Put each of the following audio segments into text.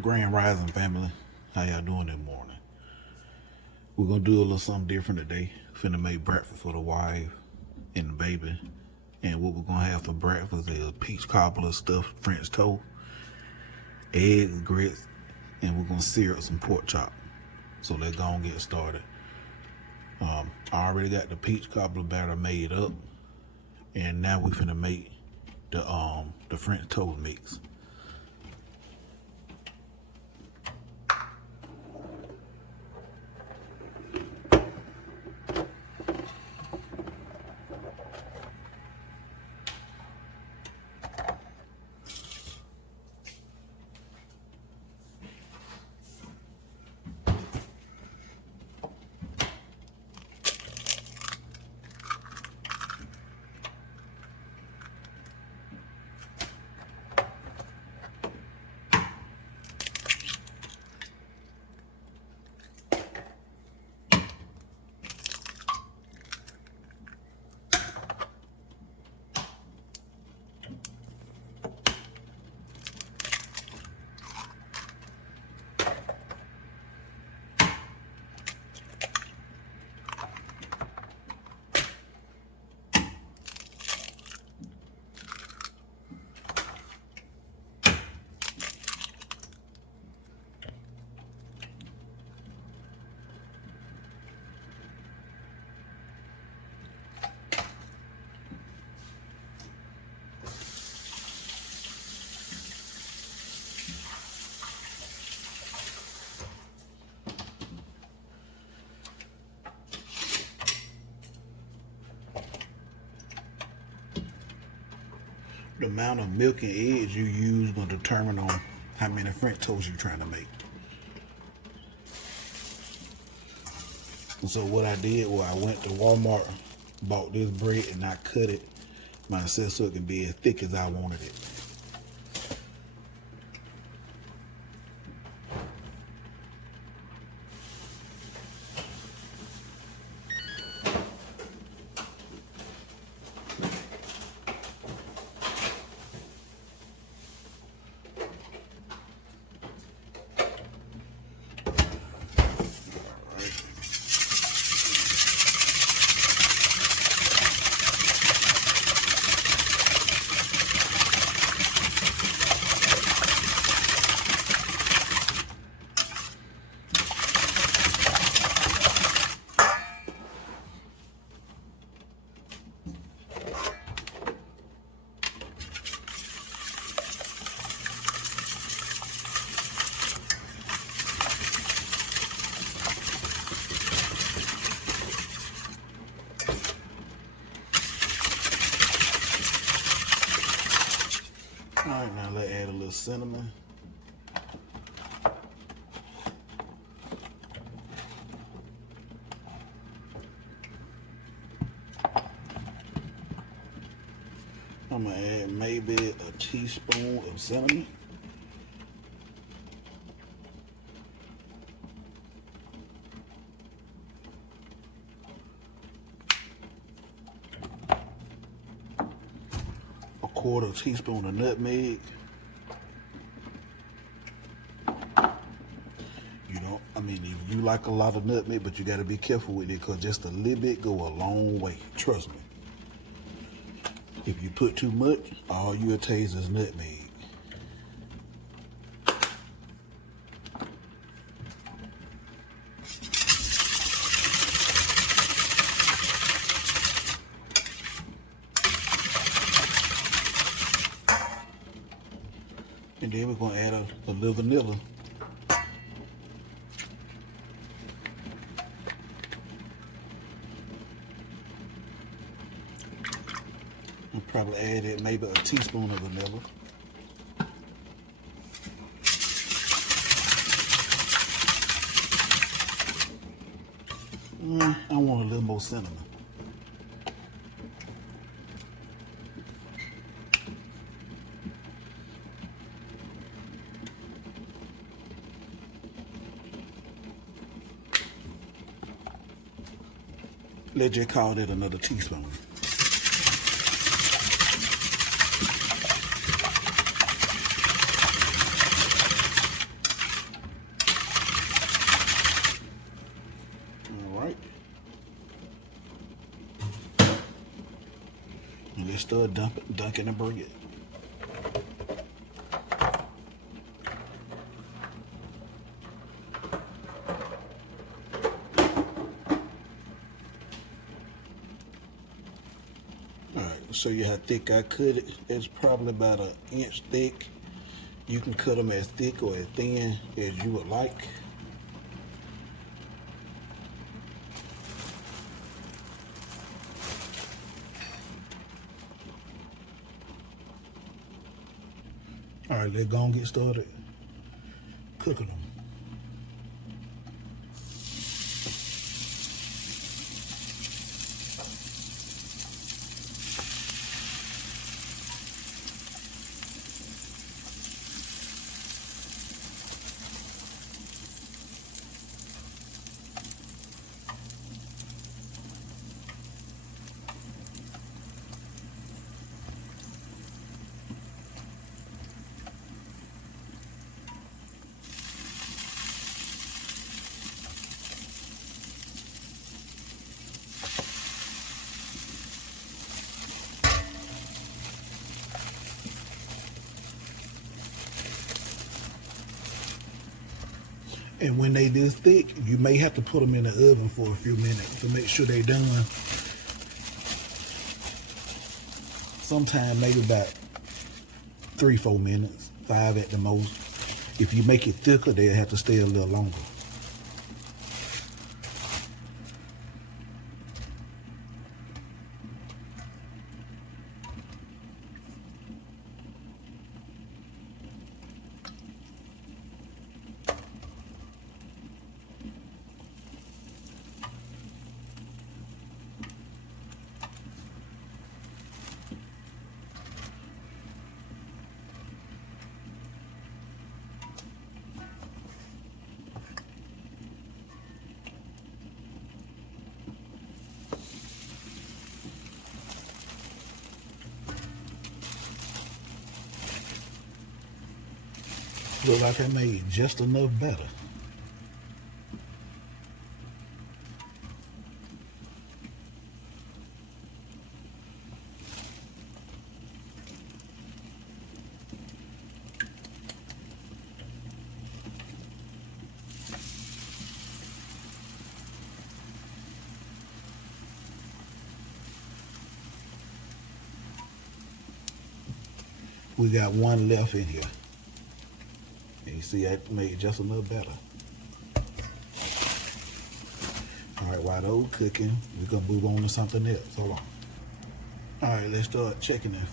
Grand Rising family, how y'all doing this morning? We're gonna do a little something different today. Finna make breakfast for the wife and the baby. And what we're gonna have for breakfast is peach cobbler stuffed French toast, eggs, grits, and we're gonna sear up some pork chop. So let's go and get started. I already got the peach cobbler batter made up, and now we finna make the French toast mix. The amount of milk and eggs you use will determine on how many French toast you're trying to make. And so what I did was I went to Walmart, bought this bread, and I cut it myself so it can be as thick as I wanted it. Alright, now let's add a little cinnamon. I'm gonna add maybe a teaspoon of cinnamon. A quarter teaspoon of nutmeg. If you like a lot of nutmeg, but you got to be careful with it because just a little bit go a long way. Trust me. If you put too much, all you'll taste is nutmeg. And then we're going to add a little vanilla. I'll probably add it maybe a teaspoon of vanilla. I want a little more cinnamon. Let's just call that another teaspoon. start dunking the bread. Alright, show you how thick I cut it. It's probably about an inch thick. You can cut them as thick or as thin as you would like. Alright, let's go and get started cooking them. And when they this thick, you may have to put them in the oven for a few minutes to make sure they're done. Sometime maybe about 3-4 minutes, 5 at the most. If you make it thicker, they'll have to stay a little longer. Look like I made just enough batter. We got one left in here. And you see I made just enough batter. Alright, while those cooking, we're gonna move on to something else. Hold on. Alright, let's start checking them.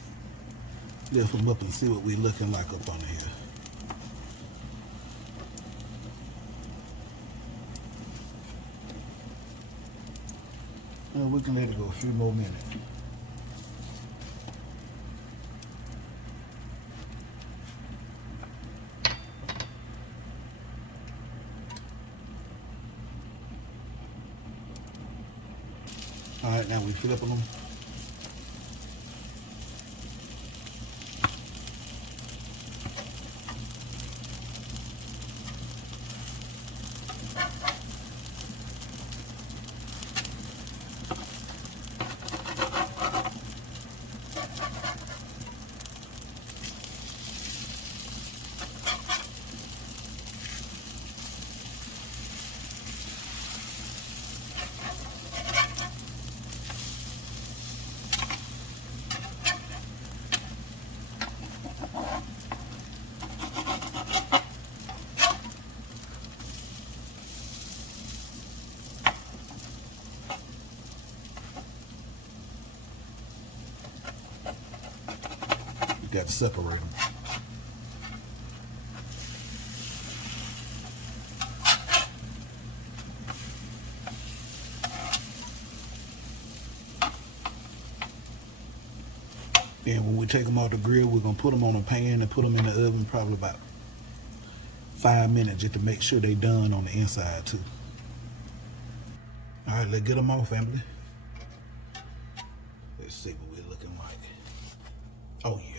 Lift them up and see what we looking like up under here. And we can let it go a few more minutes. Alright, now we flipping them. Got to separate them. And when we take them off the grill, we're going to put them on a pan and put them in the oven probably about 5 minutes just to make sure they're done on the inside too. All right, let's get them off, family. Let's see what we're looking like. Oh yeah.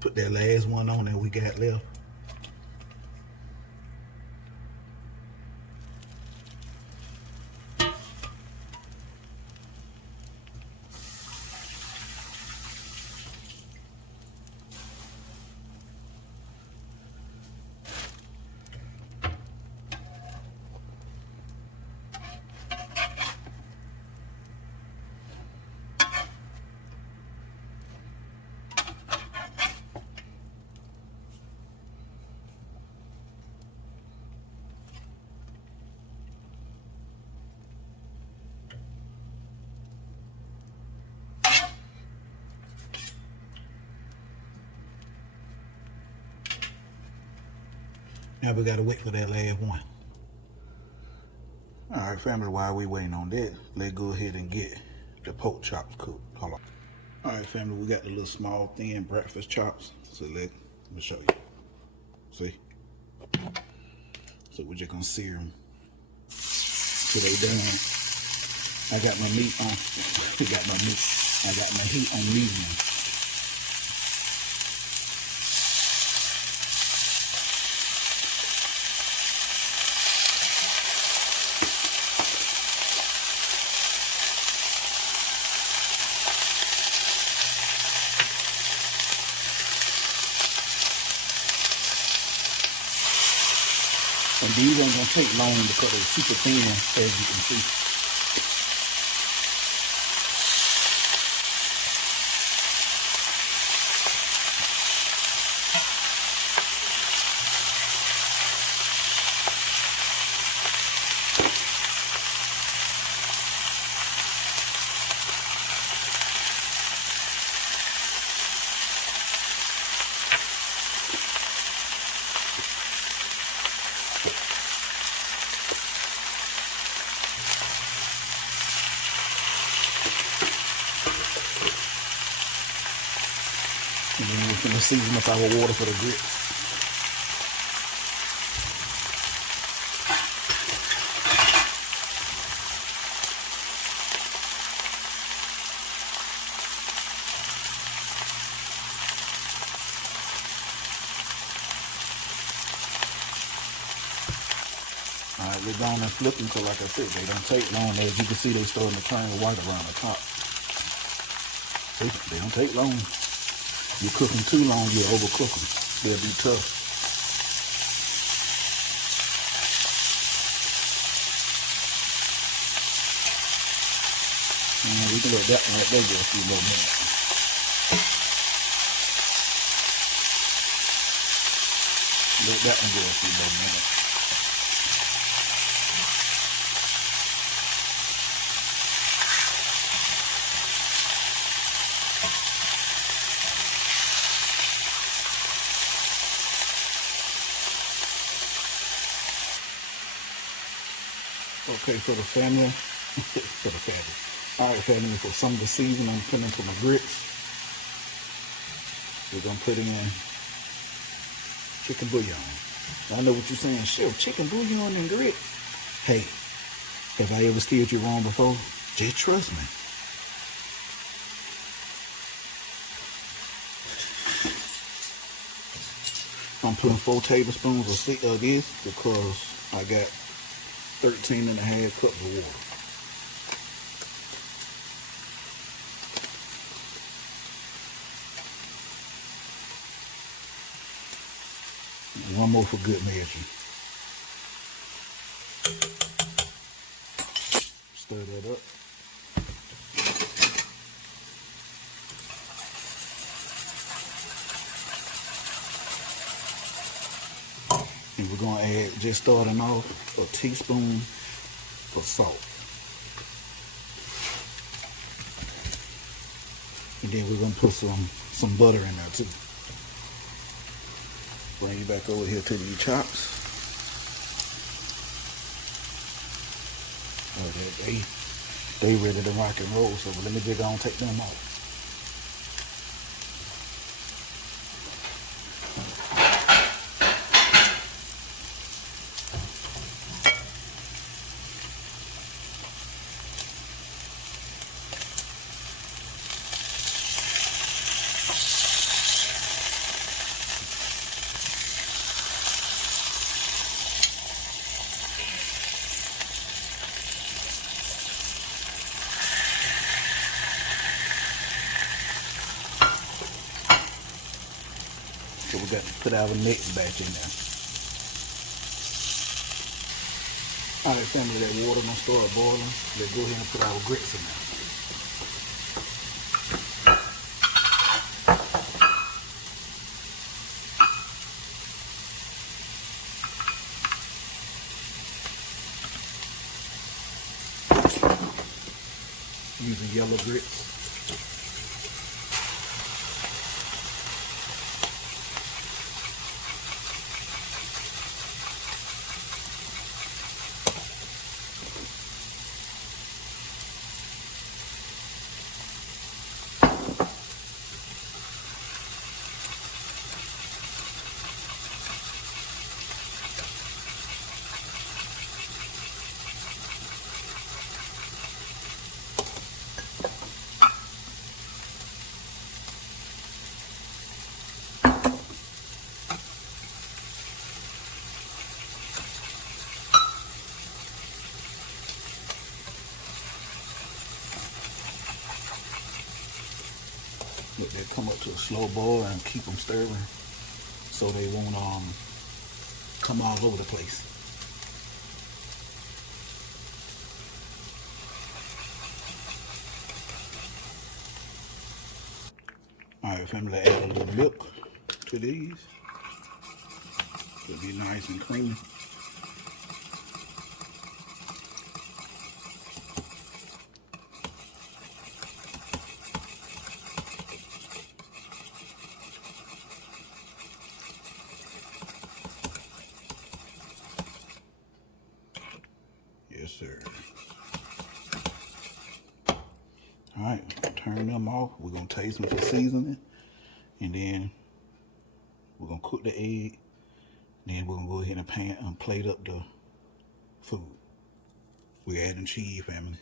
Put that last one on that we got left. Now we gotta wait for that last one. Alright, family, while we waiting on that, let's go ahead and get the pork chops cooked. Hold on. Alright, family, we got the little small thin breakfast chops. So let me show you. See? So we're just gonna sear them till they done. I got my meat on. I got my heat on medium. And these ain't gonna take long because they're super thin, as you can see. And then we're gonna season up our water for the grits. Alright, we're going and flip them because, like I said, they don't take long. As you can see, they starting to turn white around the top. See, they don't take long. You cook them too long, you overcook them. They'll be tough. And we can let that one right there go a few more minutes. Let that one go a few more minutes. Okay, for the family, All right, family, for some of the seasoning I'm putting into my grits, we're gonna put in chicken bouillon. I know what you're saying, Chef, chicken bouillon and grits. Hey, have I ever steered you wrong before? Just trust me. I'm putting 4 tablespoons of this because I got 13.5 cups of water. And one more for good measure. Stir that up. And we're gonna add, just starting off, a teaspoon of salt. And then we're gonna put some butter in there too. Bring you back over here to these chops. Oh, they ready to rock and roll, so let me just go and take them off. So we got to put our next batch in there. Alright, family, that water gonna start boiling. Let's go ahead and put our grits in there. Using yellow grits. Let that come up to a slow boil and keep them stirring so they won't come all over the place. Alright, family, add a little milk to these. It'll be nice and creamy. Yes, sir. Alright, turn them off. We're going to taste them for seasoning. And then we're going to cook the egg. Then we're going to go ahead and plate up the food. We're adding cheese, family.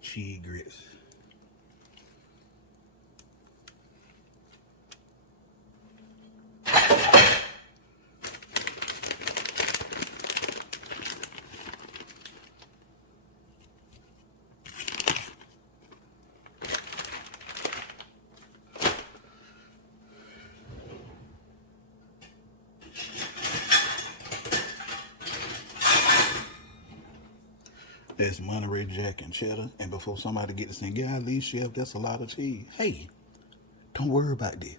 Cheese grits. That's Monterey Jack and cheddar. And before somebody gets to saying, golly, chef, that's a lot of cheese. Hey, don't worry about this.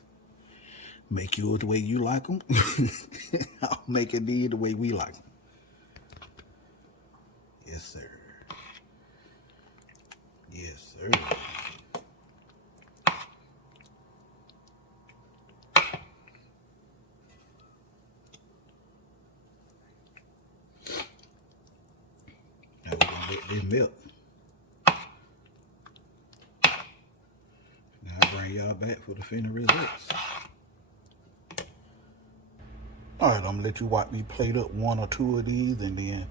Make yours the way you like them. I'll make it the way we like them. Yes, sir. Yes, sir. Now we're going to let this melt. Now I'll bring y'all back for the final results. Alright, I'm going to let you watch me plate up one or two of these, and then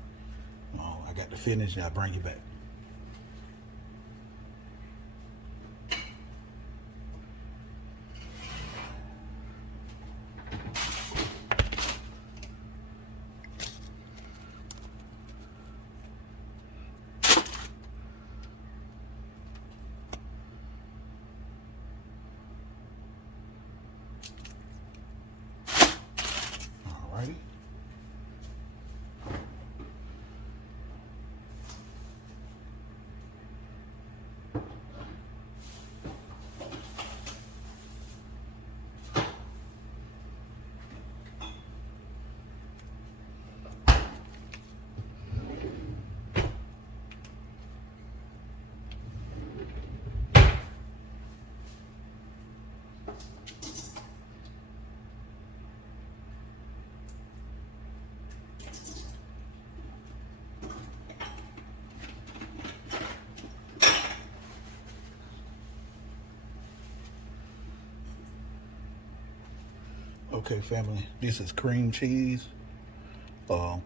I got to finish and I'll bring you back. Alrighty. Okay, family, this is cream cheese,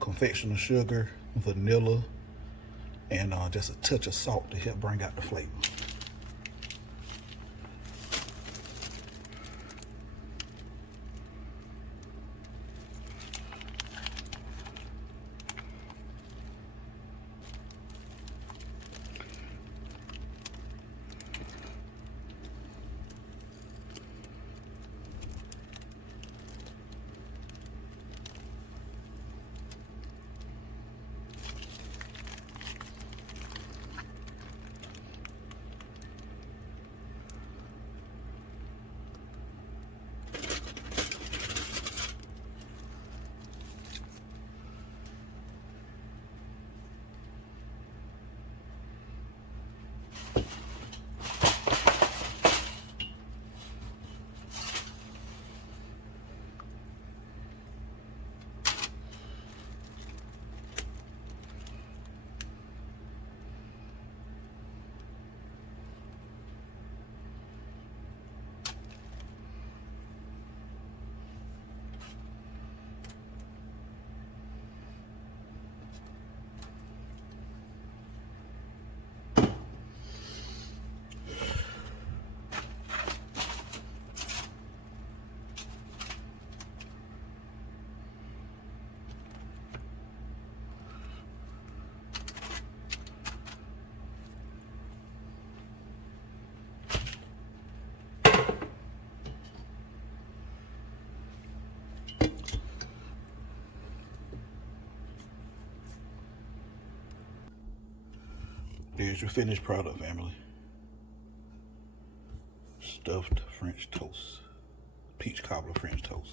confectioner sugar, vanilla, and just a touch of salt to help bring out the flavor. There's your finished product, family. Stuffed French toast. Peach cobbler French toast.